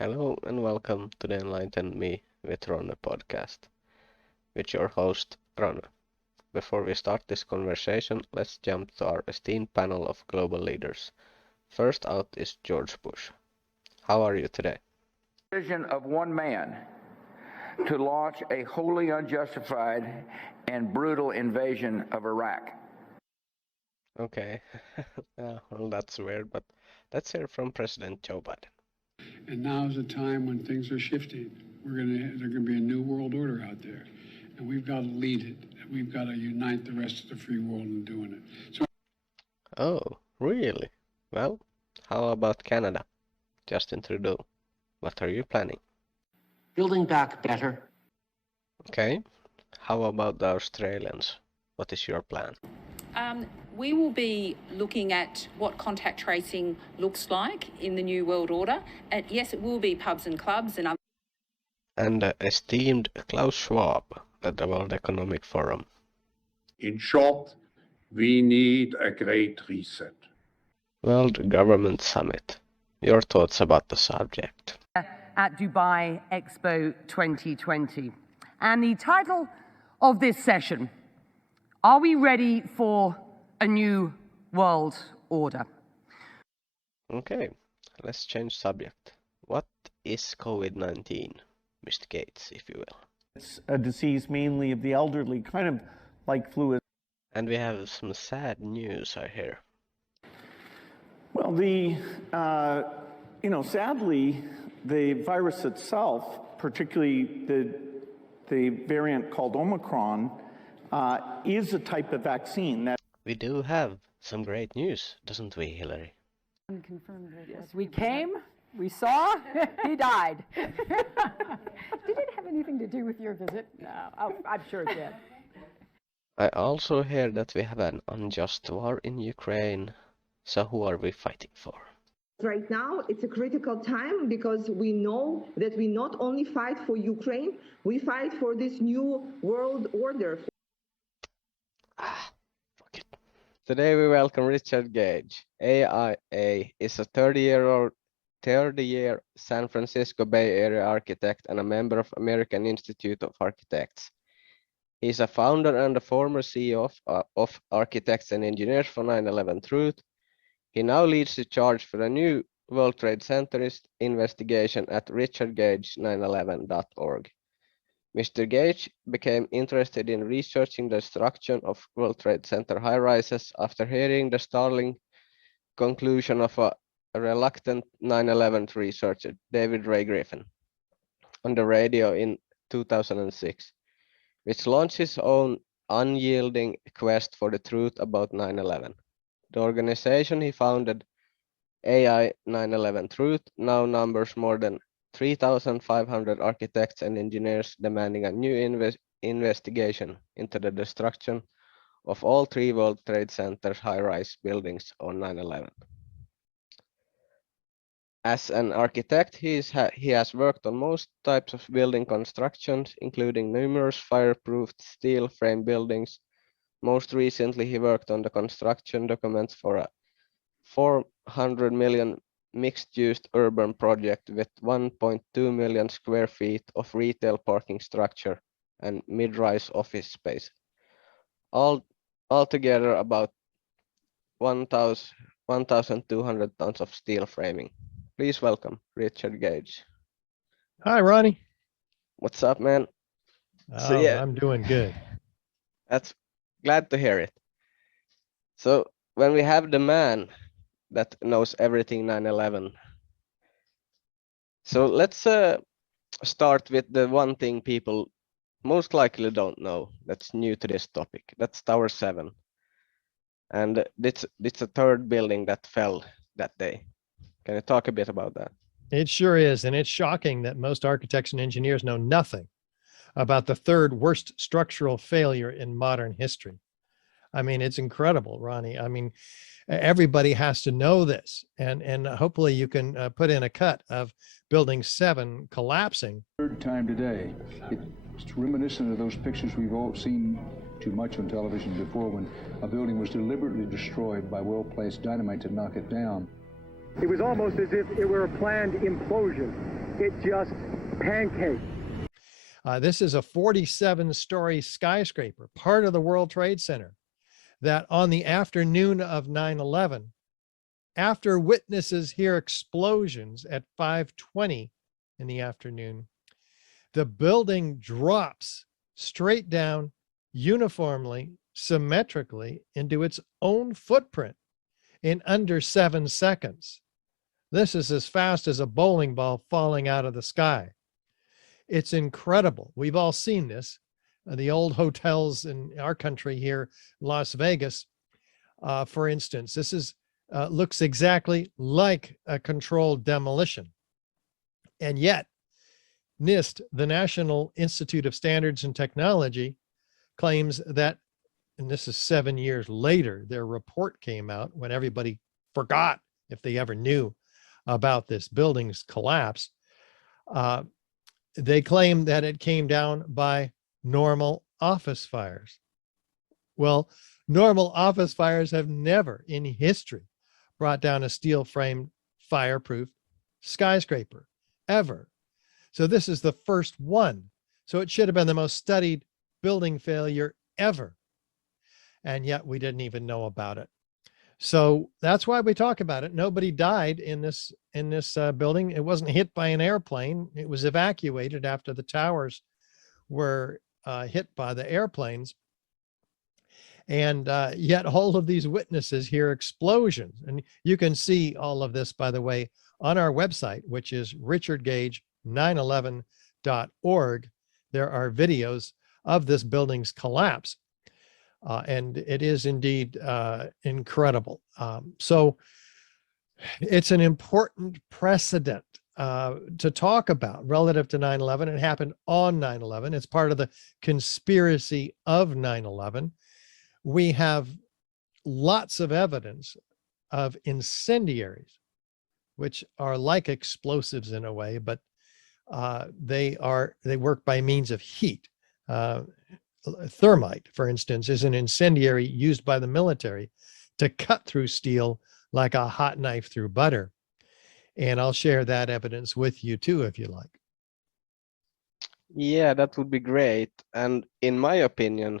Hello and welcome to the Enlighten Me with Ronny podcast, with your host Ronny. Before we start this conversation, let's jump to our esteemed panel of global leaders. First out is George Bush. How are you today? Vision of one man to launch a wholly unjustified and brutal invasion of Iraq. Okay, well that's weird, but let's hear from President Joe Biden. And now is a time when things are shifting. There's gonna be a new world order out there, and we've got to lead it. We've got to unite the rest of the free world in doing it. So, Oh, really? Well, how about Canada? Justin Trudeau. What are you planning? Building back better. Okay, how about the Australians? What is your plan? We will be looking at what contact tracing looks like in the New World Order. And yes, it will be pubs and clubs and And esteemed Klaus Schwab at the World Economic Forum. In short, we need a great reset. World Government Summit. Your thoughts about the subject? At Dubai Expo 2020. And the title of this session, are we ready for a new world order? Okay, let's change subject. What is COVID-19, Mr. Gates, if you will? It's a disease mainly of the elderly, kind of like flu. And we have some sad news, I hear. Well, sadly, the virus itself, particularly the variant called Omicron, is a type of vaccine that. We do have some great news, doesn't we, Hillary? Unconfirmed. Yes, we came, we saw, he died. Did it have anything to do with your visit? No, I'm sure it did. I also hear that we have an unjust war in Ukraine. So who are we fighting for? Right now, it's a critical time because we know that we not only fight for Ukraine, we fight for this new world order. Fuck it. Today we welcome Richard Gage AIA is a 30-year San Francisco Bay Area architect and a member of American Institute of Architects. He's a founder and a former CEO of Architects and Engineers for 9/11 Truth. He now leads the charge for a new World Trade Center investigation at richardgage911.org. Mr. Gage became interested in researching the destruction of World Trade Center high-rises after hearing the startling conclusion of a reluctant 9/11 researcher, David Ray Griffin, on the radio in 2006, which launched his own unyielding quest for the truth about 9/11. The organization he founded, AI 9/11 Truth, now numbers more than 3,500 architects and engineers demanding a new investigation into the destruction of all three World Trade Center high-rise buildings on 9/11. As an architect, he has worked on most types of building constructions, including numerous fireproof steel frame buildings. Most recently, he worked on the construction documents for a 400 million mixed-use urban project with 1.2 million square feet of retail parking structure and mid-rise office space. Altogether about 1,200 tons of steel framing. Please welcome Richard Gage. Hi, Ronnie. What's up, man? I'm doing good. That's glad to hear it. So when we have the man that knows everything 9/11, so let's start with the one thing people most likely don't know that's new to this topic. That's Tower 7. And it's a third building that fell that day. Can you talk a bit about that? It sure is. And it's shocking that most architects and engineers know nothing about the third worst structural failure in modern history. I mean, it's incredible, Ronnie. I mean, everybody has to know this. And hopefully you can put in a cut of Building 7 collapsing. Third time today. It's reminiscent of those pictures we've all seen too much on television before when a building was deliberately destroyed by well-placed dynamite to knock it down. It was almost as if it were a planned implosion. it just pancaked. This is a 47-story skyscraper, part of the World Trade Center, that on the afternoon of 9/11, after witnesses hear explosions at 5:20 in the afternoon, the building drops straight down uniformly, symmetrically into its own footprint in under 7 seconds. This is as fast as a bowling ball falling out of the sky. It's incredible. We've all seen this. The old hotels in our country here, Las Vegas, for instance, this is looks exactly like a controlled demolition. And yet, NIST, the National Institute of Standards and Technology, claims that, and this is 7 years later, their report came out when everybody forgot if they ever knew about this building's collapse. They claim that it came down by normal office fires. Well, normal office fires have never in history brought down a steel framed fireproof skyscraper, ever. So this is the first one. So it should have been the most studied building failure ever. And yet we didn't even know about it. So that's why we talk about it. Nobody died in this building. It wasn't hit by an airplane. It was evacuated after the towers were hit by the airplanes. And yet all of these witnesses hear explosions. And you can see all of this, by the way, on our website, which is richardgage911.org. There are videos of this building's collapse. And it is indeed incredible. So it's an important precedent to talk about relative to 9/11. It happened on 9/11. It's part of the conspiracy of 9/11. We have lots of evidence of incendiaries, which are like explosives in a way, but they work by means of heat. Thermite, for instance, is an incendiary used by the military to cut through steel like a hot knife through butter. And I'll share that evidence with you too, if you like. Yeah, that would be great. And in my opinion,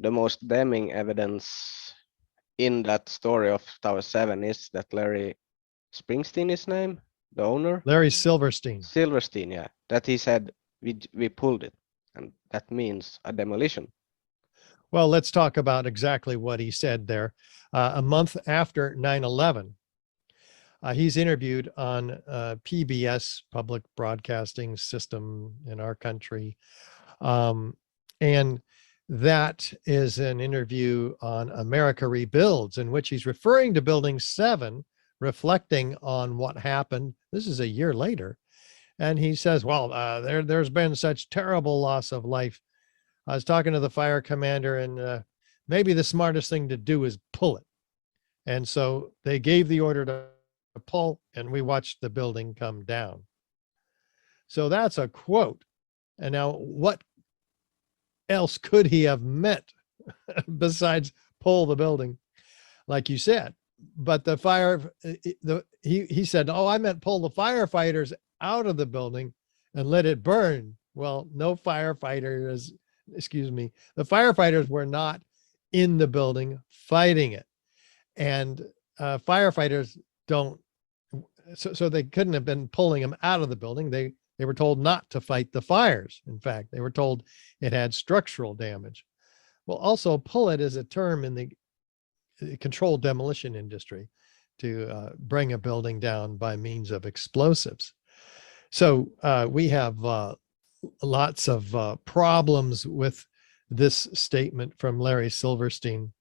the most damning evidence in that story of Tower 7 is that Larry Springsteen, his name, the owner? Larry Silverstein. Silverstein, yeah. That he said, we pulled it. And that means a demolition. Well, let's talk about exactly what he said there. A month after 9/11, he's interviewed on PBS, public broadcasting system in our country. And that is an interview on America Rebuilds, in which he's referring to Building 7, reflecting on what happened. This is a year later. And he says, well, there's been such terrible loss of life. I was talking to the fire commander, and maybe the smartest thing to do is pull it. And so they gave the order to pull, and we watched the building come down. So that's a quote. And now what else could he have meant besides pull the building, like you said? But he said, oh, I meant pull the firefighters out of the building and let it burn. Well, no firefighters, the firefighters were not in the building fighting it. And firefighters don't, so they couldn't have been pulling them out of the building. They were told not to fight the fires. In fact, they were told it had structural damage. Well, also pull it is a term in the controlled demolition industry to bring a building down by means of explosives. So we have lots of problems with this statement from Larry Silverstein.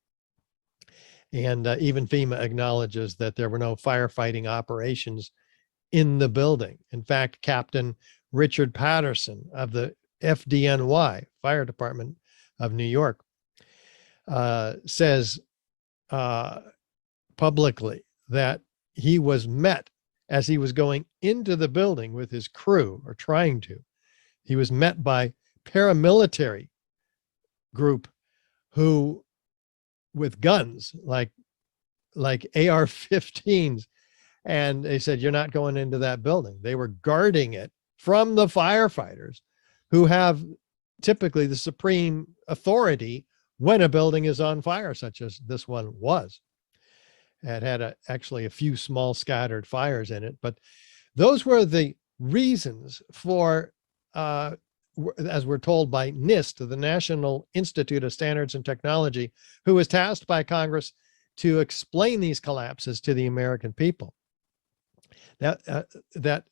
And even FEMA acknowledges that there were no firefighting operations in the building. In fact, Captain Richard Patterson of the FDNY, Fire Department of New York, says publicly that he was met as he was going into the building with his crew, or trying to. He was met by paramilitary group who, with guns like AR-15s, And they said, you're not going into that building. They were guarding it from the firefighters, who have typically the supreme authority when a building is on fire, such as this one was. It had actually a few small scattered fires in it, but those were the reasons for, as we're told by NIST, the National Institute of Standards and Technology, who was tasked by Congress to explain these collapses to the American people. That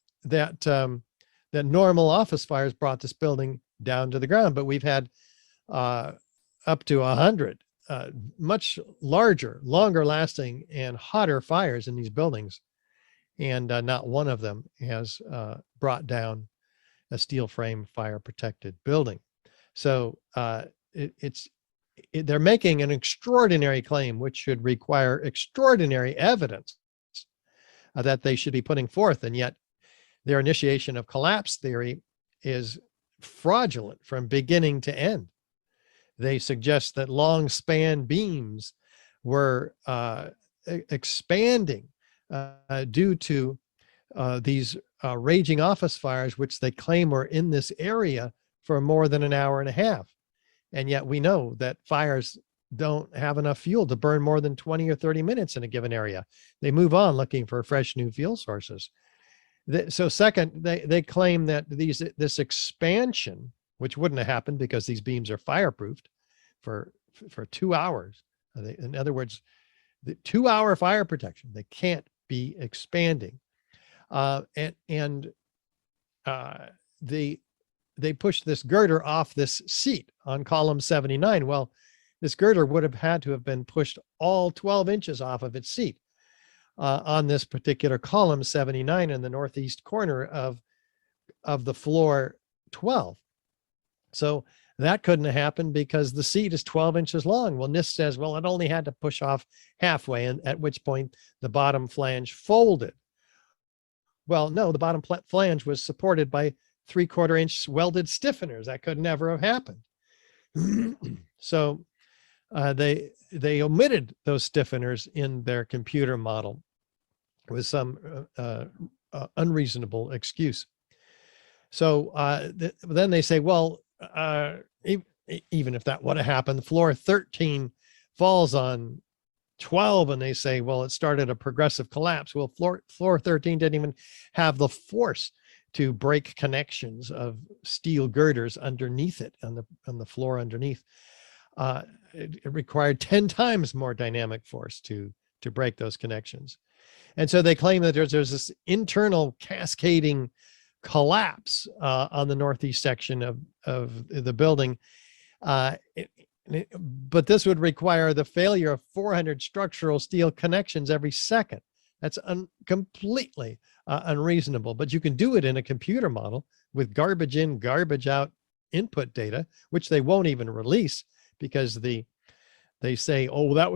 normal office fires brought this building down to the ground, but we've had up to 100 much larger, longer lasting, and hotter fires in these buildings, and not one of them has brought down a steel frame fire protected building. So they're making an extraordinary claim, which should require extraordinary evidence that they should be putting forth, and yet their initiation of collapse theory is fraudulent from beginning to end. They suggest that long span beams were expanding due to these raging office fires, which they claim were in this area for more than an hour and a half. And yet we know that fires don't have enough fuel to burn more than 20 or 30 minutes in a given area. They move on looking for fresh new fuel sources. So second, they claim that this expansion, which wouldn't have happened because these beams are fireproofed for 2 hours. In other words, the 2-hour fire protection, they can't be expanding. They pushed this girder off this seat on column 79. Well, this girder would have had to have been pushed all 12 inches off of its seat on this particular column 79 in the northeast corner of the floor 12. So that couldn't have happened because the seat is 12 inches long. Well, NIST says, well, it only had to push off halfway, and at which point the bottom flange folded. Well, no, the bottom flange was supported by 3/4 inch welded stiffeners. That could never have happened. So they omitted those stiffeners in their computer model with some unreasonable excuse. So then they say, well, even if that would have happened, floor 13 falls on 12, and they say, well, it started a progressive collapse. Well, floor 13 didn't even have the force to break connections of steel girders underneath it, on the floor underneath. It required 10 times more dynamic force to break those connections. And so they claim that there's this internal cascading collapse on the northeast section of the building. But this would require the failure of 400 structural steel connections every second. That's completely unreasonable, but you can do it in a computer model with garbage in, garbage out input data, which they won't even release because they say, oh, that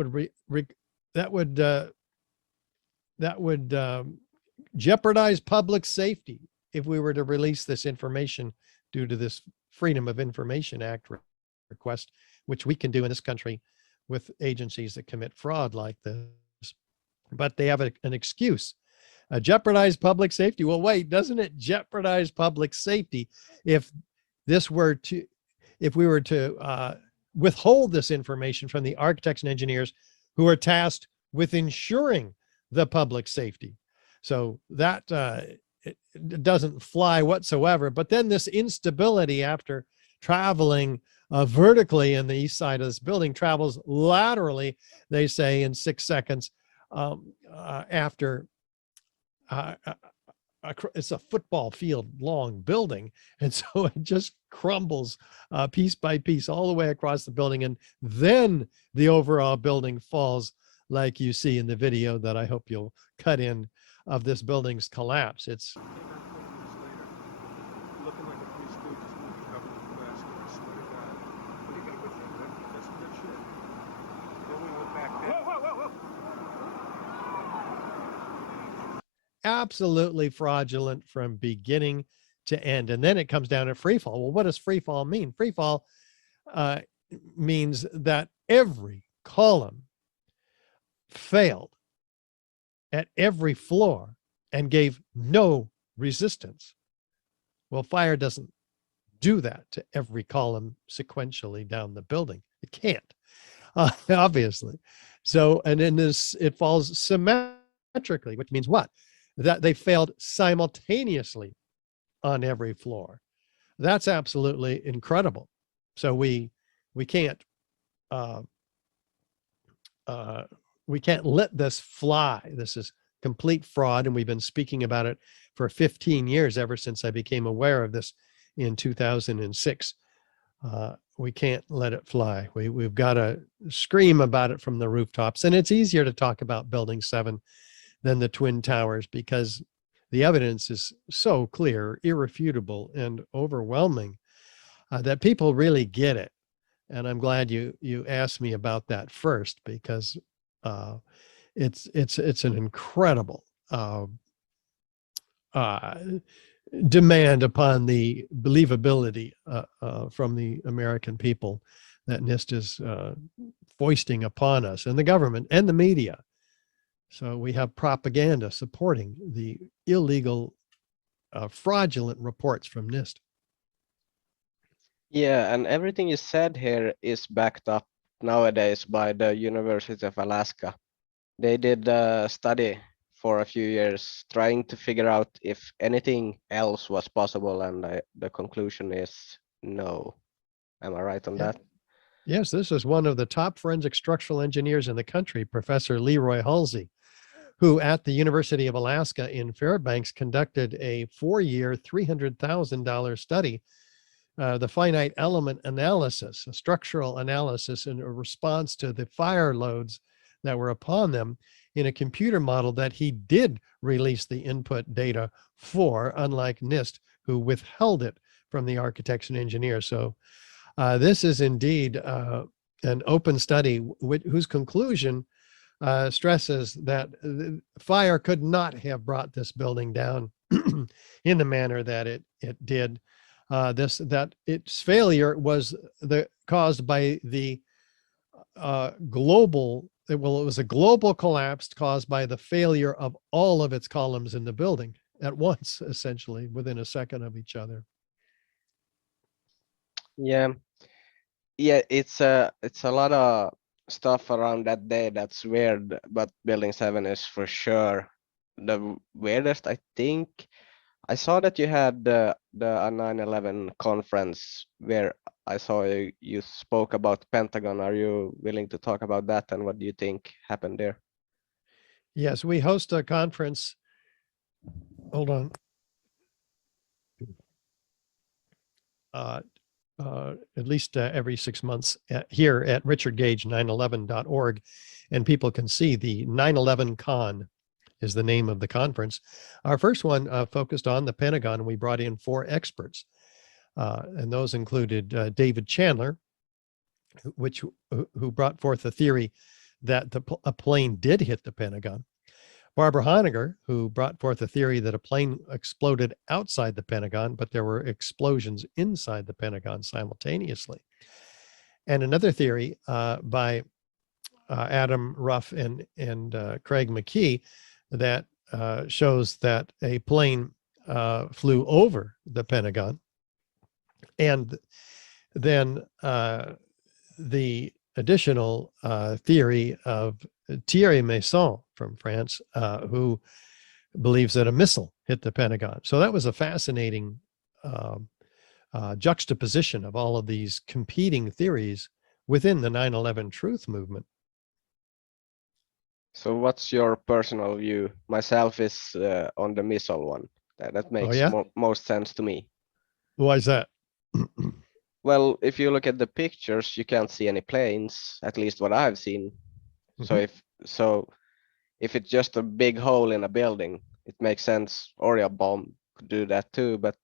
would jeopardize public safety if we were to release this information due to this Freedom of Information Act request, which we can do in this country with agencies that commit fraud like this. But they have an excuse. Jeopardize public safety. Well, wait, doesn't it jeopardize public safety if we were to withhold this information from the architects and engineers who are tasked with ensuring the public safety? So that it doesn't fly whatsoever. But then this instability after traveling vertically in the east side of this building travels laterally, they say, in 6 seconds after it's a football field long building. And so it just crumbles piece by piece all the way across the building. And then the overall building falls like you see in the video that I hope you'll cut in of this building's collapse. It's looking like a Three Stooges movie covered in plastic. I swear to God. What do you got with you? That's some good shit. Then we went back there. Whoa. absolutely fraudulent from beginning to end. And then it comes down to free fall. Well, what does free fall mean? Free fall means that every column failed at every floor and gave no resistance. Well, fire doesn't do that to every column sequentially down the building. It can't, obviously. So, and in this, it falls symmetrically, which means what? That they failed simultaneously on every floor. That's absolutely incredible. So we can't we can't let this fly. This is complete fraud, and we've been speaking about it for 15 years, ever since I became aware of this in 2006. We can't let it fly. We've got to scream about it from the rooftops. And it's easier to talk about Building 7 than the Twin Towers, because the evidence is so clear, irrefutable, and overwhelming that people really get it. And I'm glad you asked me about that first, because it's an incredible demand upon the believability from the American people that NIST is foisting upon us, and the government and the media. So we have propaganda supporting the illegal, fraudulent reports from NIST. Yeah, and everything you said here is backed up nowadays by the University of Alaska. They did a study for a few years trying to figure out if anything else was possible, and the conclusion is no. Am I right on that? Yes, this is one of the top forensic structural engineers in the country, Professor Leroy Halsey, who at the University of Alaska in Fairbanks conducted a 4-year, $300,000 study, the finite element analysis, a structural analysis in a response to the fire loads that were upon them, in a computer model that he did release the input data for, unlike NIST, who withheld it from the architects and engineers. So this is indeed an open study whose conclusion stresses that fire could not have brought this building down in the manner that it did. That its failure was caused by the global, it was a global collapse caused by the failure of all of its columns in the building at once, essentially within a second of each other. Yeah, it's a lot of stuff around that day that's weird, but Building 7 is for sure the weirdest. I think I saw that you had the 9/11 conference where I saw you spoke about Pentagon. Are you willing to talk about that, and what do you think happened there? Yes, we host a conference. Hold on. At least every 6 months here at richardgage911.org. And people can see the 9/11 Con is the name of the conference. Our first one focused on the Pentagon. We brought in 4 experts, and those included David Chandler, who brought forth the theory that a plane did hit the Pentagon. Barbara Honegger, who brought forth a theory that a plane exploded outside the Pentagon, but there were explosions inside the Pentagon simultaneously. And another theory by Adam Ruff and Craig McKee that shows that a plane flew over the Pentagon. And then the additional theory of Thierry Meyssan from France, who believes that a missile hit the Pentagon. So that was a fascinating juxtaposition of all of these competing theories within the 9/11 truth movement. So what's your personal view? Myself is on the missile one. That makes most sense to me. Why is that? Well, if you look at the pictures, you can't see any planes, at least what I've seen. So if it's just a big hole in a building, it makes sense. Or a bomb could do that too. But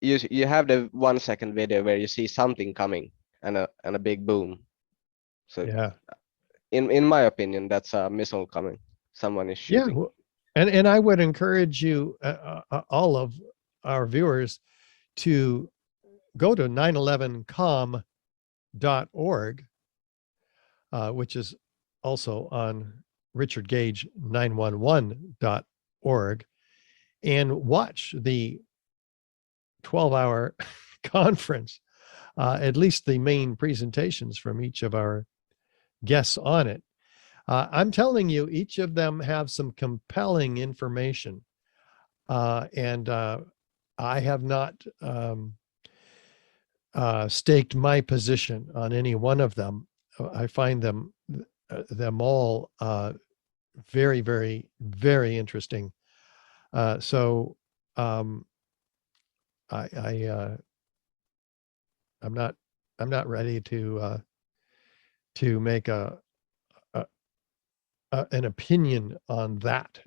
you have the 1-second video where you see something coming and a big boom. So yeah, in my opinion, that's a missile coming. Someone is shooting. Yeah, and I would encourage you, all of our viewers, to go to 911com.org, which is also on Richard Gage 911.org and watch the 12-hour conference, at least the main presentations from each of our guests on it. I'm telling you, each of them have some compelling information. And I have not staked my position on any one of them. I find them all very, very, very interesting. So I'm not ready to make an opinion on that,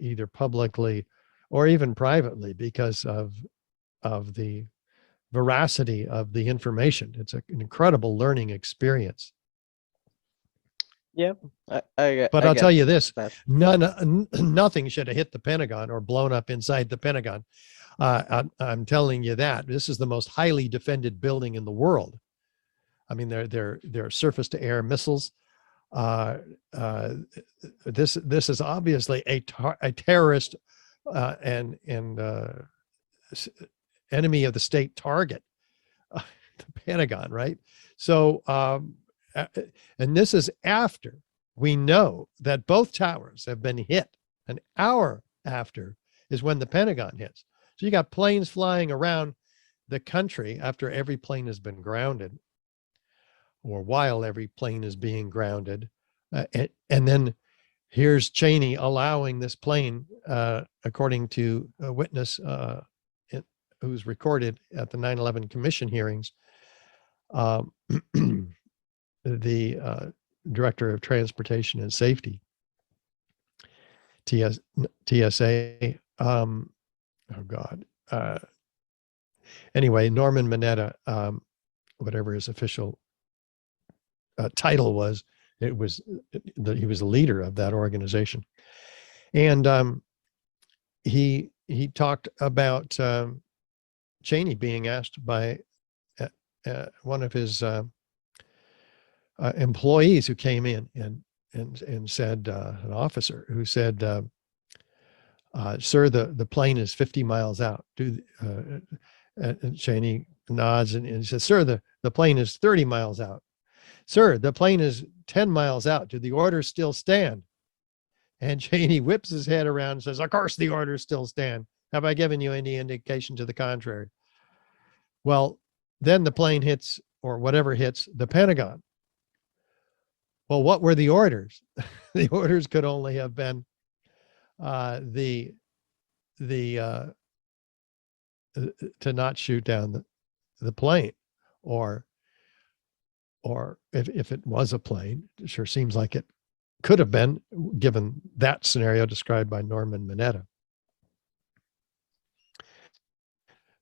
either publicly or even privately, because of the veracity of the information. It's an incredible learning experience. Yeah, But I I'll get tell you this: that. nothing should have hit the Pentagon or blown up inside the Pentagon. I'm telling you that this is the most highly defended building in the world. I mean, they're surface-to-air missiles. This is obviously a terrorist and enemy of the state target, the Pentagon, right? So, and this is after we know that both towers have been hit. An hour after is when the Pentagon hits. So you got planes flying around the country after every plane has been grounded, or while every plane is being grounded. And then here's Cheney allowing this plane, according to a witness who's recorded at the 9/11 Commission hearings, the Director of Transportation and Safety, TSA. Oh God. Anyway, Norman Mineta, whatever his official title was, he was a leader of that organization, and he talked about Cheney being asked by one of his employees who came in and said, an officer who said, "Sir, the plane is 50 miles out." And Cheney nods and he says, "Sir, the plane is 30 miles out." "Sir, the plane is 10 miles out. Do the orders still stand?" And Cheney whips his head around and says, "Of course the orders still stand. Have I given you any indication to the contrary?" Well, then the plane hits, or whatever hits, the Pentagon. Well, what were the orders? The orders could only have been to not shoot down the plane, or if it was a plane, it sure seems like it could have been, given that scenario described by Norman Mineta.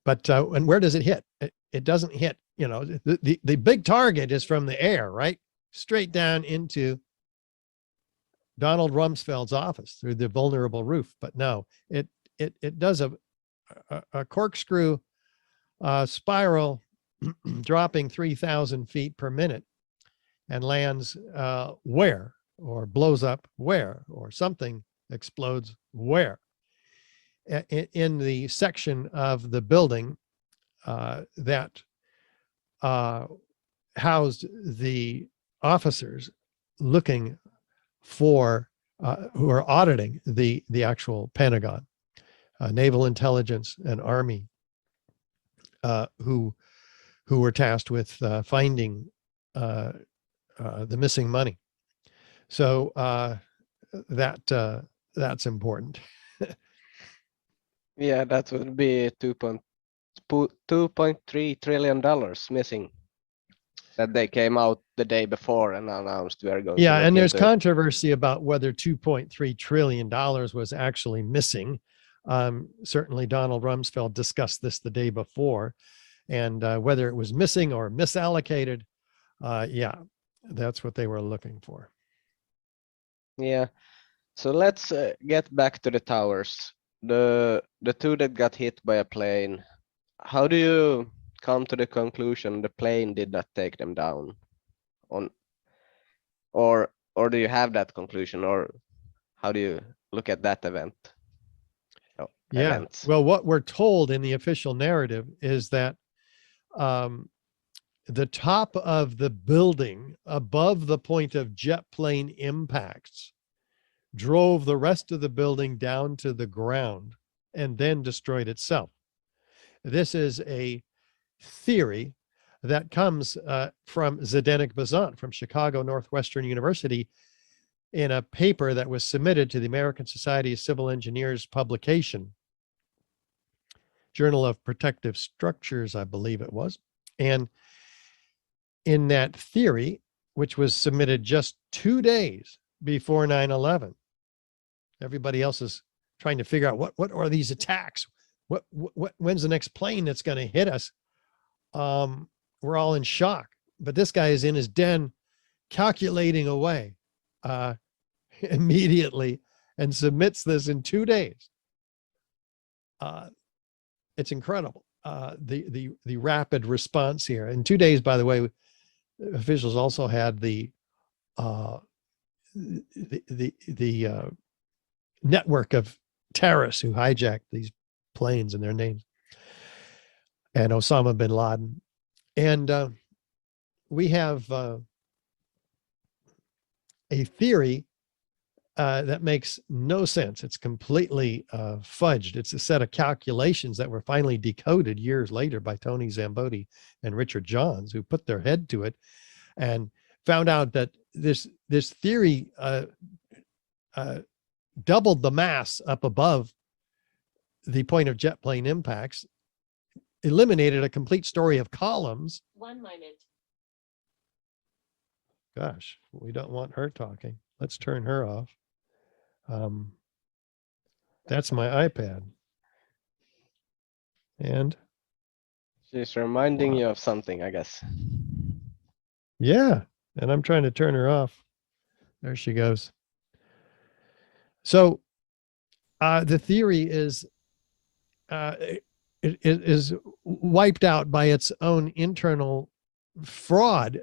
But and where does it hit? It doesn't hit, the big target is from the air, right? Straight down into Donald Rumsfeld's office through the vulnerable roof. But no, it does a corkscrew spiral dropping 3,000 feet per minute and lands where, or blows up where, or something explodes where. In the section of the building that housed the officers looking for, who are auditing the actual Pentagon, naval intelligence and army, who were tasked with finding the missing money. So that's important. Yeah, that would be $2.3 trillion missing, that they came out the day before and announced we are going to look And there's into. controversy about whether $2.3 trillion was actually missing. Certainly Donald Rumsfeld discussed this the day before, and whether it was missing or misallocated, yeah, that's what they were looking for. Yeah, so let's get back to the towers. The two that got hit by a plane. How do you come to the conclusion the plane did not take them down? Or do you have that conclusion, or how do you look at that event? Yeah. Events. Well, what we're told in the official narrative is that the top of the building above the point of jet plane impacts drove the rest of the building down to the ground and then destroyed itself. This is a theory that comes from Zdeněk Bazant from Chicago Northwestern University in a paper that was submitted to the American Society of Civil Engineers publication, Journal of Protective Structures, I believe it was. And in that theory, which was submitted just 2 days before 9/11, everybody else is trying to figure out what are these attacks? When's the next plane that's going to hit us? We're all in shock. But this guy is in his den calculating away immediately and submits this in 2 days. It's incredible. The rapid response here. In 2 days, by the way, officials also had the network of terrorists who hijacked these planes and their names, and Osama bin Laden. And we have a theory that makes no sense. It's completely fudged. It's a set of calculations that were finally decoded years later by Tony Zambotti and Richard Johns, who put their head to it and found out that this theory doubled the mass up above the point of jet plane impacts, eliminated a complete story of columns. 1 moment. Gosh, we don't want her talking. Let's turn her off. That's my iPad. And she's reminding you of something, I guess. Yeah, and I'm trying to turn her off. There she goes. So the theory is is wiped out by its own internal fraud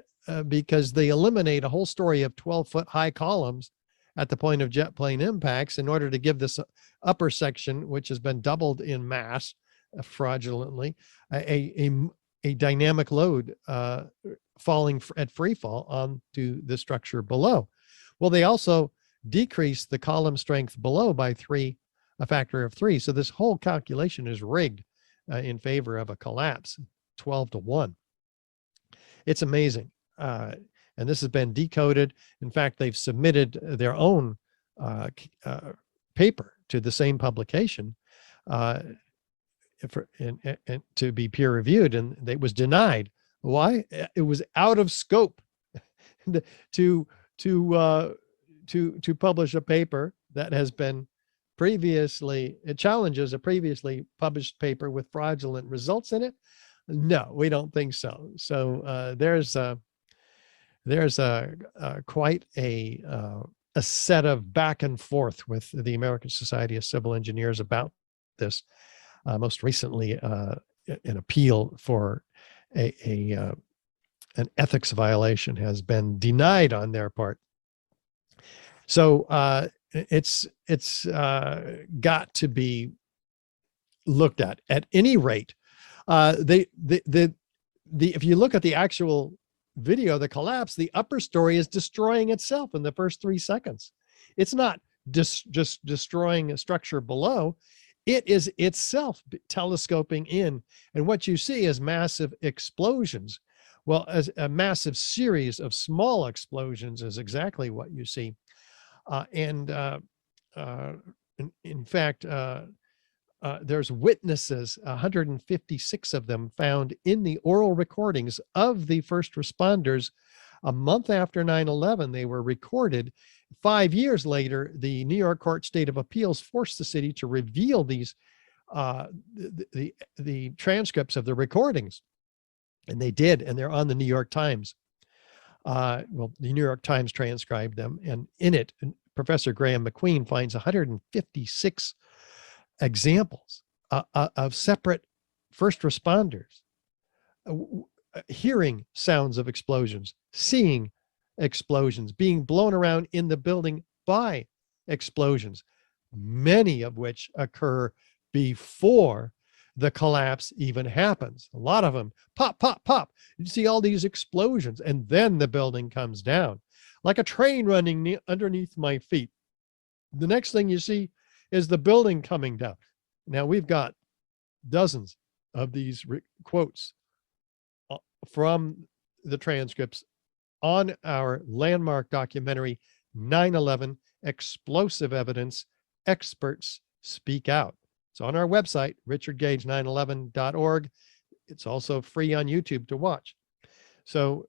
because they eliminate a whole story of 12-foot high columns at the point of jet plane impacts in order to give this upper section, which has been doubled in mass fraudulently, a dynamic load falling at free fall onto the structure below. Well, they also decreased the column strength below by a factor of 3. So this whole calculation is rigged in favor of a collapse, 12-1. It's amazing. And this has been decoded. In fact, they've submitted their own paper to the same publication to be peer reviewed, and it was denied. Why? It was out of scope to publish a paper that has been it challenges a previously published paper with fraudulent results in it. No, we don't think so. So there's quite a set of back and forth with the American Society of Civil Engineers about this. Most recently, an appeal for an ethics violation has been denied on their part. So it's got to be looked at. At any rate, if you look at the actual video, the collapse, the upper story is destroying itself in the first 3 seconds. It's not just destroying a structure below. It is itself telescoping in. And what you see is massive explosions. Well, as a massive series of small explosions is exactly what you see. In fact, there's witnesses, 156 of them found in the oral recordings of the first responders a month after 9/11. They were recorded. 5 years later, the New York Court State of Appeals forced the city to reveal these the transcripts of the recordings, and they did, and they're on the New York Times. Well, the New York Times transcribed them, and in it, Professor Graham McQueen finds 156 examples of separate first responders hearing sounds of explosions, seeing explosions, being blown around in the building by explosions, many of which occur before the collapse even happens. A lot of them pop, pop, pop. You see all these explosions, and then the building comes down like a train running underneath my feet. The next thing you see is the building coming down. Now we've got dozens of these quotes from the transcripts on our landmark documentary, 9/11 Explosive Evidence, Experts Speak Out. It's on our website, richardgage911.org. It's also free on YouTube to watch. So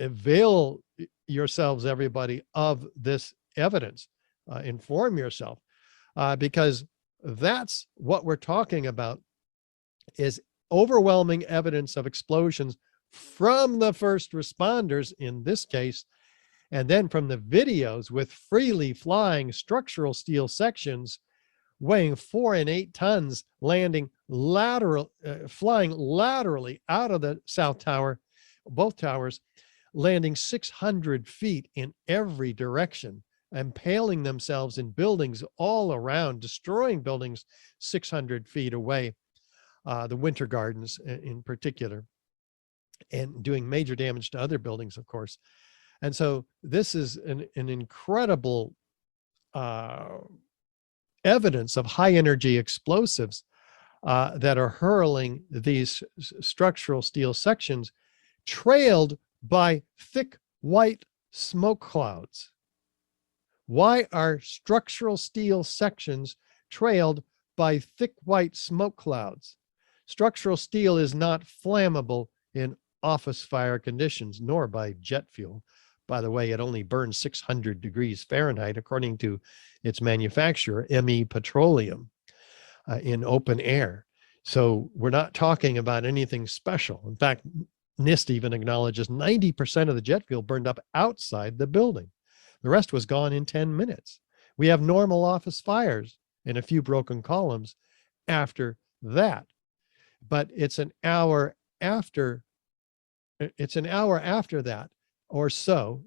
avail yourselves, everybody, of this evidence. Inform yourself, because that's what we're talking about, is overwhelming evidence of explosions from the first responders in this case, and then from the videos with freely flying structural steel sections weighing 4 and 8 tons landing flying laterally out of the South Tower, both towers, landing 600 feet in every direction, impaling themselves in buildings all around, destroying buildings 600 feet away, the Winter Gardens in particular, and doing major damage to other buildings, of course. And so this is an incredible evidence of high energy explosives that are hurling these structural steel sections, trailed by thick white smoke clouds. Why are structural steel sections trailed by thick white smoke clouds? Structural steel is not flammable in office fire conditions, nor by jet fuel. By the way, it only burns 600 degrees Fahrenheit, according to its manufacturer, ME Petroleum, in open air. So we're not talking about anything special. In fact, NIST even acknowledges 90% of the jet fuel burned up outside the building. The rest was gone in 10 minutes. We have normal office fires and a few broken columns after that. But it's an hour after that or so,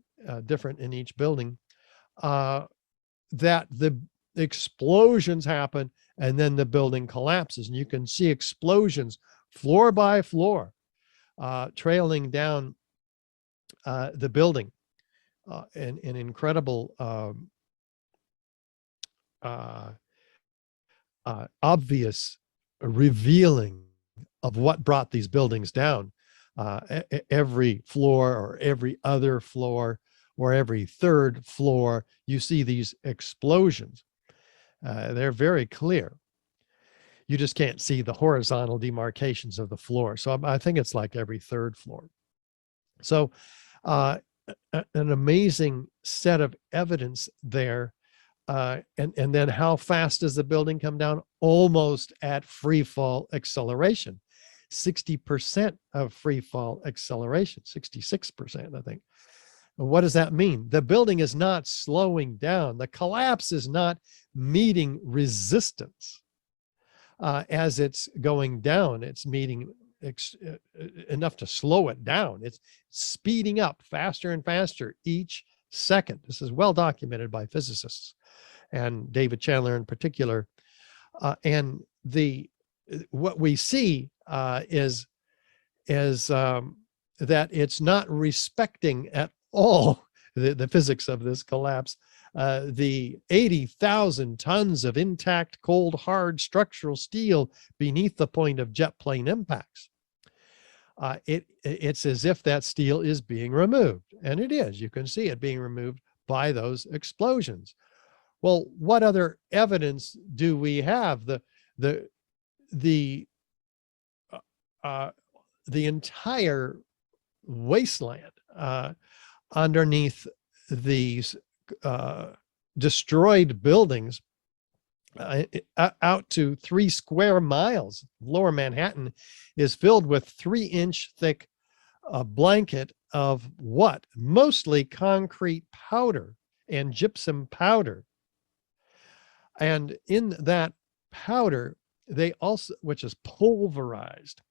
different in each building, that the explosions happen and then the building collapses. And you can see explosions floor by floor, trailing down the building. An incredible, obvious revealing of what brought these buildings down. Every floor or every other floor or every third floor, you see these explosions. They're very clear. You just can't see the horizontal demarcations of the floor. So I think it's like every third floor. So an amazing set of evidence there. And then how fast does the building come down? Almost at free fall acceleration. 60% of free fall acceleration, 66%, I think. What does that mean? The building is not slowing down. The collapse is not meeting resistance as it's going down. It's meeting enough to slow it down. It's speeding up faster and faster each second. This is well documented by physicists, and David Chandler in particular. And what we see is that it's not respecting at all the physics of this collapse. The 80,000 tons of intact, cold, hard structural steel beneath the point of jet plane impacts. It's as if that steel is being removed, and it is. You can see it being removed by those explosions. Well, what other evidence do we have? The entire wasteland underneath these destroyed buildings, out to 3 square miles of lower Manhattan, is filled with 3-inch thick blanket of what? Mostly concrete powder and gypsum powder. And in that powder, they also, which is pulverized,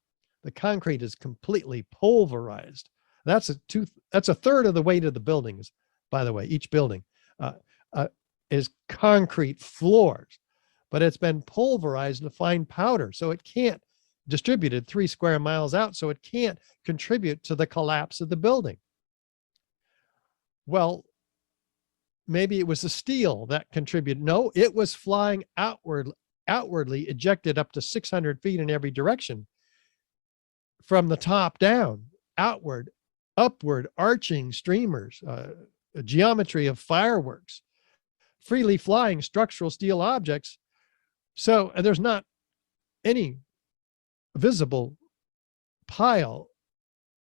the concrete is completely pulverized. That's a third of the weight of the buildings, by the way, each building. is concrete floors, but it's been pulverized to fine powder. So it can't, distributed 3 square miles out, so it can't contribute to the collapse of the building. Well, maybe it was the steel that contributed. No, it was flying outwardly, ejected up to 600 feet in every direction from the top down, outward, upward, arching streamers, a geometry of fireworks, freely flying structural steel objects. So there's not any visible pile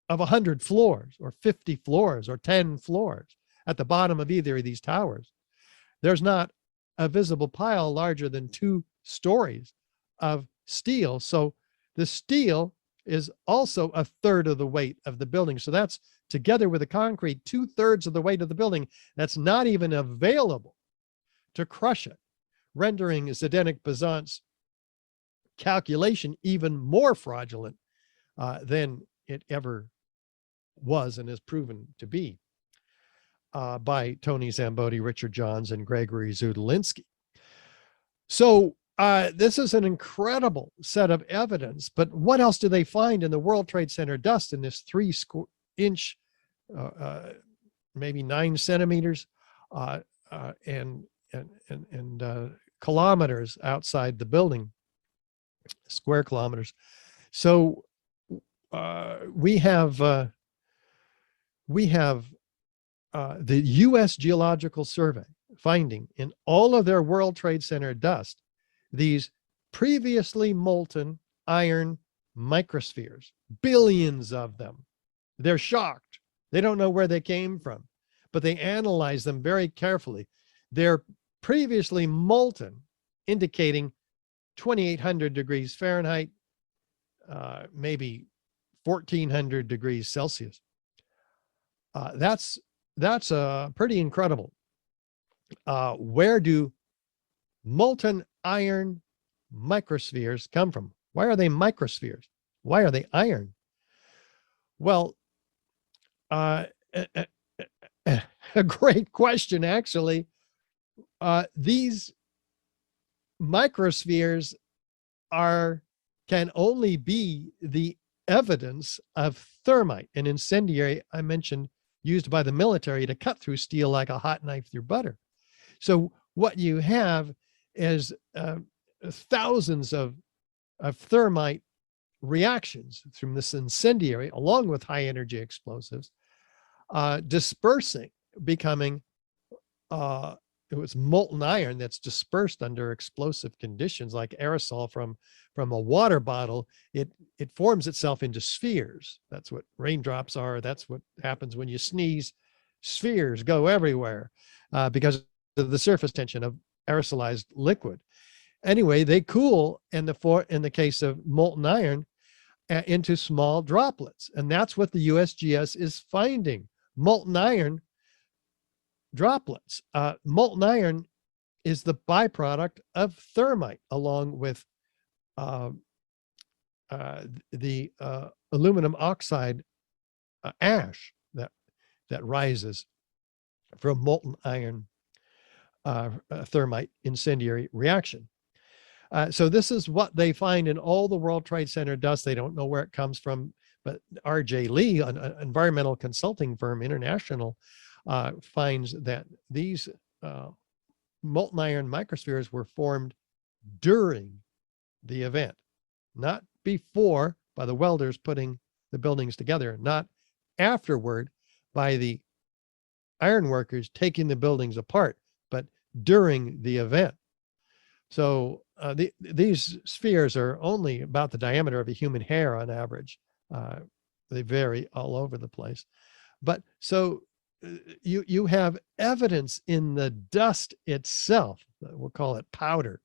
of 100 floors or 50 floors or 10 floors at the bottom of either of these towers. There's not a visible pile larger than 2 stories of steel. So the steel is also a third of the weight of the building. So that's, together with the concrete, 2/3 of the weight of the building that's not even available to crush it, rendering Zdenek-Bazant's calculation even more fraudulent than it ever was and is proven to be by Tony Zamboti, Richard Johns, and Gregory Zudolinski. So this is an incredible set of evidence, but what else do they find in the World Trade Center dust in this 3-inch, maybe 9 centimeters, and kilometers outside the building, square kilometers. So we have the U.S. Geological Survey finding in all of their World Trade Center dust these previously molten iron microspheres, billions of them. They're shocked. They don't know where they came from, but they analyze them very carefully. They're previously molten, indicating 2,800 degrees Fahrenheit, maybe 1,400 degrees Celsius. That's pretty incredible. Where do molten iron microspheres come from? Why are they microspheres? Why are they iron? Well, a great question, actually. These microspheres can only be the evidence of thermite, an incendiary I mentioned used by the military to cut through steel like a hot knife through butter. So what you have is thousands of thermite reactions from this incendiary, along with high energy explosives, dispersing, becoming it was molten iron that's dispersed under explosive conditions like aerosol from a water bottle. It forms itself into spheres. That's what raindrops are. That's what happens when you sneeze. Spheres go everywhere because of the surface tension of aerosolized liquid. Anyway, they cool in the case of molten iron into small droplets, and that's what the USGS is finding: molten iron droplets. Molten iron is the byproduct of thermite, along with the aluminum oxide ash that rises from molten iron thermite incendiary reaction. So this is what they find in all the World Trade Center dust. They don't know where it comes from, but R.J. Lee, an environmental consulting firm, international, finds that these molten iron microspheres were formed during the event, not before by the welders putting the buildings together, not afterward by the iron workers taking the buildings apart, but during the event. So these spheres are only about the diameter of a human hair on average. They vary all over the place. But so you have evidence in the dust itself, we'll call it powder,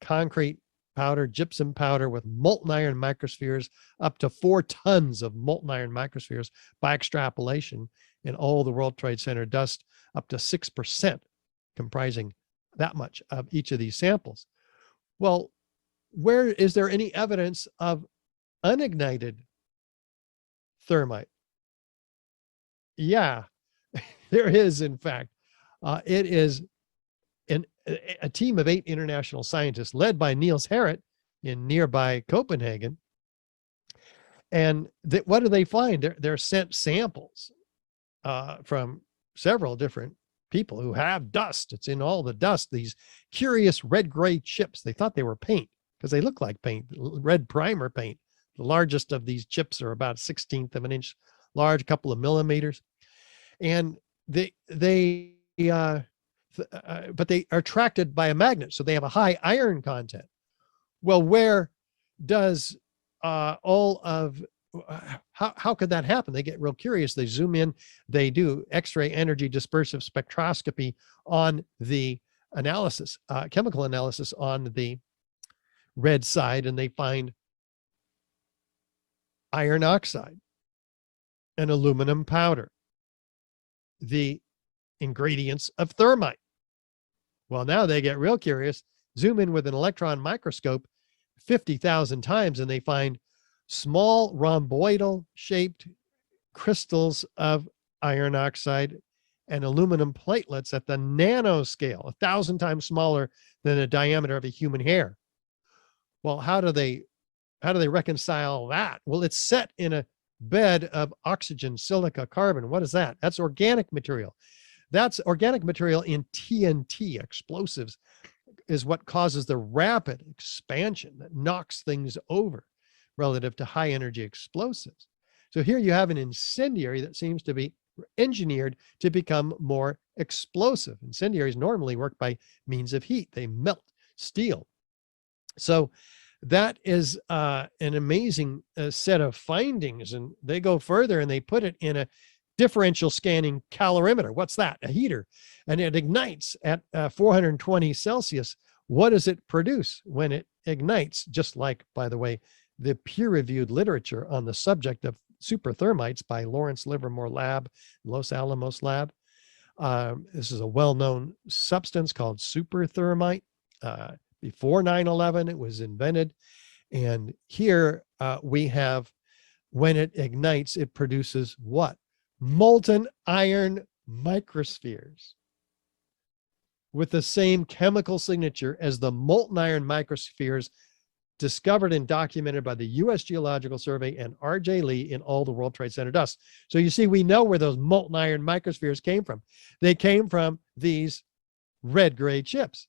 concrete powder, gypsum powder with molten iron microspheres, up to 4 tons of molten iron microspheres by extrapolation in all the World Trade Center dust, up to 6%, comprising that much of each of these samples. Well, where is there any evidence of unignited thermite? Yeah, there is, in fact. It is a team of 8 international scientists led by Niels Harrit in nearby Copenhagen. And what do they find? They're sent samples from several different people who have dust. It's in all the dust, these curious red-gray chips. They thought they were paint because they look like paint, red primer paint. The largest of these chips are about 1/16 of an inch large, a couple of millimeters. And but they are attracted by a magnet, so they have a high iron content. Well, where does how could that happen? They get real curious. They zoom in, they do X-ray energy dispersive spectroscopy on the analysis, chemical analysis on the red side, and they find iron oxide and aluminum powder, the ingredients of thermite. Well, now they get real curious, zoom in with an electron microscope 50,000 times, and they find small rhomboidal shaped crystals of iron oxide and aluminum platelets at the nanoscale, 1,000 times smaller than the diameter of a human hair. Well, how do they reconcile that? Well, it's set in a bed of oxygen, silica, carbon. What is that? That's organic material. That's organic material in TNT, explosives, is what causes the rapid expansion that knocks things over relative to high energy explosives. So here you have an incendiary that seems to be engineered to become more explosive. Incendiaries normally work by means of heat. They melt steel. So that is an amazing set of findings. And they go further and they put it in a differential scanning calorimeter. What's that? A heater. And it ignites at 420 Celsius. What does it produce when it ignites? Just like, by the way, the peer-reviewed literature on the subject of super thermites by Lawrence Livermore Lab, Los Alamos Lab. This is a well-known substance called super thermite. Before 9/11, it was invented. And here we have, when it ignites, it produces what? Molten iron microspheres with the same chemical signature as the molten iron microspheres discovered and documented by the U.S. Geological Survey and R.J. Lee in all the World Trade Center dust. So you see, we know where those molten iron microspheres came from. They came from these red-gray chips.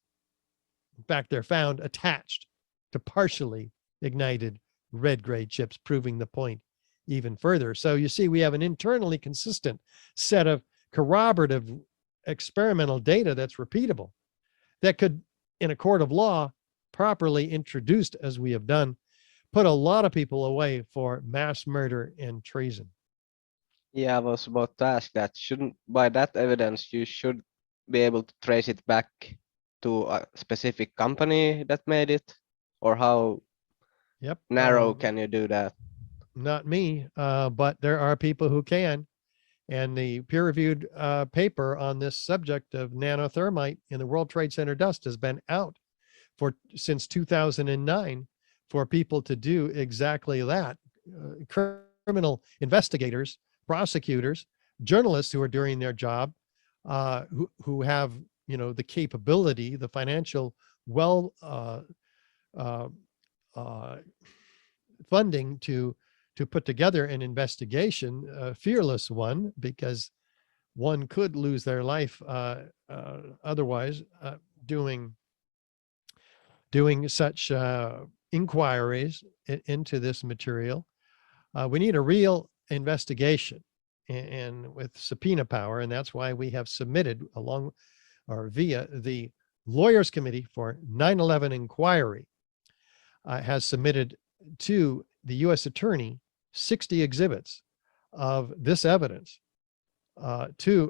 In fact, they're found attached to partially ignited red-gray chips, proving the point even further. So you see, we have an internally consistent set of corroborative experimental data that's repeatable, that could, in a court of law, properly introduced as we have done, put a lot of people away for mass murder and treason. Yeah, I was about to ask that. Shouldn't, by that evidence, you should be able to trace it back to a specific company that made it? Or how narrow can you do that? Not me, but there are people who can. And the peer-reviewed paper on this subject of nanothermite in the World Trade Center dust has been out since 2009 for people to do exactly that. Criminal investigators, prosecutors, journalists who are doing their job, who have, you know, the capability, the financial funding to put together an investigation, a fearless one, because one could lose their life otherwise doing such inquiries into this material. We need a real investigation and with subpoena power, and that's why we have submitted along or via the Lawyers Committee for 9/11 Inquiry has submitted to the U.S. Attorney 60 exhibits of this evidence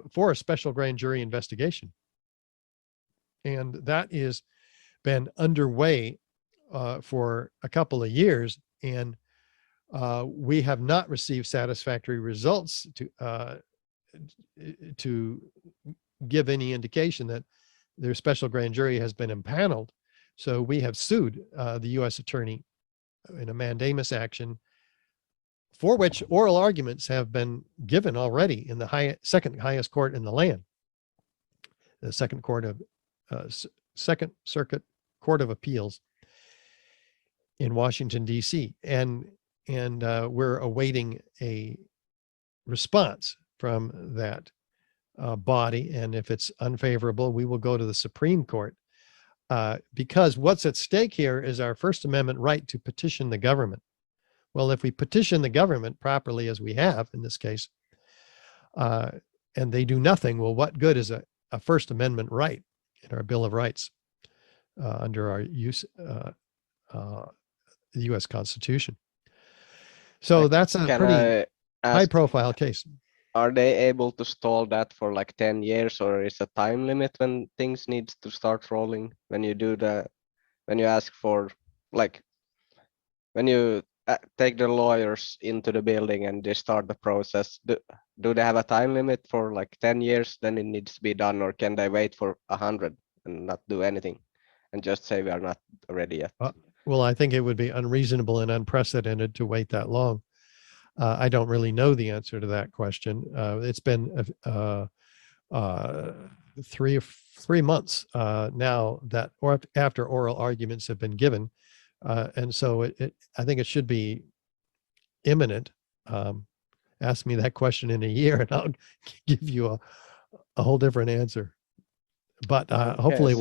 for a special grand jury investigation. And that is been underway for a couple of years, and we have not received satisfactory results to give any indication that their special grand jury has been impaneled. So we have sued the U.S. Attorney in a mandamus action, for which oral arguments have been given already in the second highest court in the land, the second court of Second Circuit Court of Appeals in Washington, D.C. And we're awaiting a response from that body. And if it's unfavorable, we will go to the Supreme Court. Because what's at stake here is our First Amendment right to petition the government. Well, if we petition the government properly, as we have in this case, and they do nothing, well, what good is a First Amendment right in our Bill of Rights under our the U.S. Constitution? So that's a pretty high-profile case. Are they able to stall that for like 10 years, or is a time limit when things need to start rolling? When you do when you ask for, like, when you take the lawyers into the building and they start the process, do they have a time limit for like 10 years? Then it needs to be done, or can they wait for 100 and not do anything and just say we are not ready yet? Well, I think it would be unreasonable and unprecedented to wait that long. I don't really know the answer to that question. It's been 3 months now that, or after oral arguments have been given, and so I think it should be imminent. Ask me that question in a year, and I'll give you a whole different answer. But hopefully,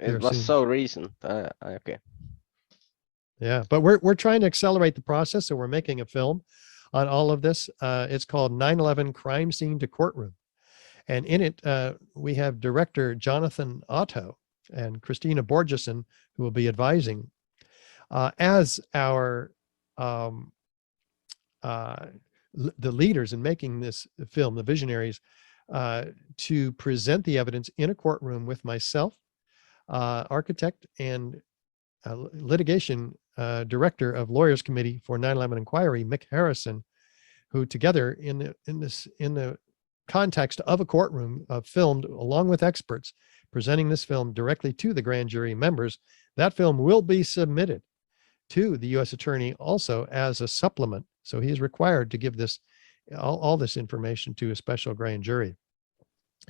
it was soon. so recent. Okay. Yeah, but we're trying to accelerate the process, so we're making a film on all of this. It's called 9/11 Crime Scene to Courtroom. And in it, we have director Jonathan Otto and Christina Borgeson, who will be advising as our the leaders in making this film, the visionaries, to present the evidence in a courtroom with myself, architect, and litigation director of Lawyers Committee for 9/11 Inquiry, Mick Harrison, who together in the context of a courtroom filmed along with experts presenting this film directly to the grand jury members. That film will be submitted to the U.S. Attorney also as a supplement. So he is required to give this all this information to a special grand jury.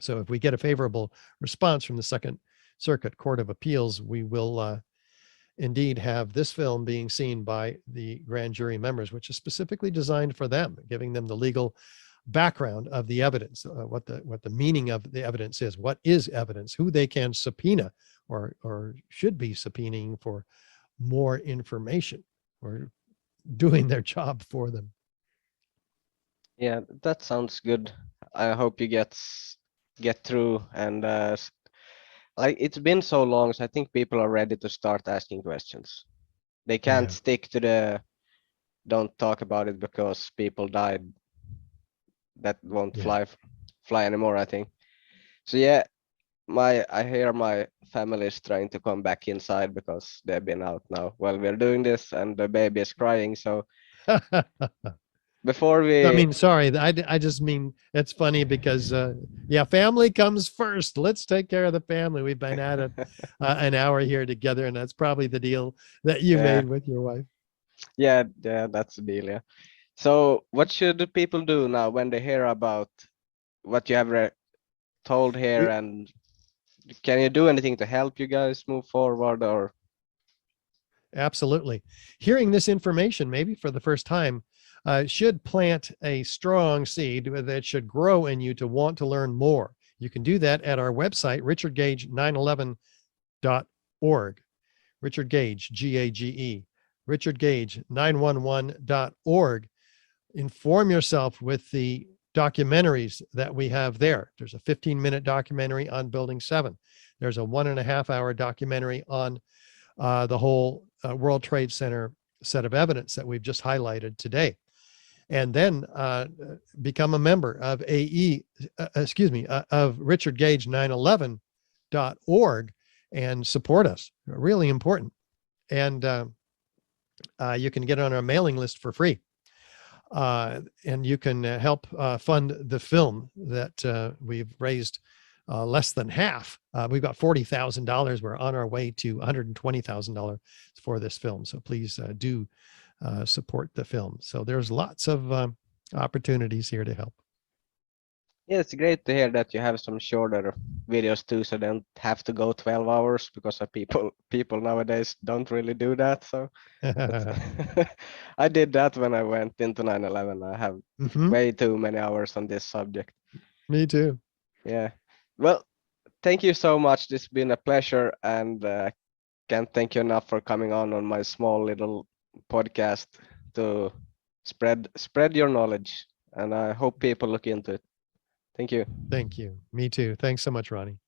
So if we get a favorable response from the Second Circuit Court of Appeals, we will indeed have this film being seen by the grand jury members, which is specifically designed for them, giving them the legal background of the evidence, what the meaning of the evidence is, what is evidence, who they can subpoena or should be subpoenaing for more information or doing their job for them. Yeah, that sounds good. I hope you get through, and like, it's been so long, so I think people are ready to start asking questions. They can't stick to the don't talk about it because people died. That won't fly anymore, I think. So yeah, I hear my family is trying to come back inside because they've been out now while we're doing this, and the baby is crying. So before we, I mean, sorry, I just mean it's funny because family comes first. Let's take care of the family. We've been at it an hour here together, and that's probably the deal that you made with your wife. Yeah, that's the deal. Yeah. So what should the people do now when they hear about what you have told here, and can you do anything to help you guys move forward? Or absolutely, hearing this information maybe for the first time should plant a strong seed that should grow in you to want to learn more. You can do that at our website, richardgage911.org. Richard Gage, G-A-G-E, richardgage911.org. Inform yourself with the documentaries that we have there. There's a 15-minute documentary on Building 7. There's a 1.5-hour documentary on the whole World Trade Center set of evidence that we've just highlighted today. And then become a member of of richardgage911.org and support us. Really important. And you can get on our mailing list for free. And you can help fund the film that we've raised less than half. We've got $40,000. We're on our way to $120,000 for this film. So please do support the film. So there's lots of opportunities here to help. Yeah, it's great to hear that you have some shorter videos too, so they don't have to go 12 hours because people nowadays don't really do that. So I did that when I went into 9/11. I have way too many hours on this subject. Me too. Yeah. Well, thank you so much. This has been a pleasure, and can't thank you enough for coming on my small little podcast to spread your knowledge. And I hope people look into it. Thank you. Thank you. Me too. Thanks so much, Ronny.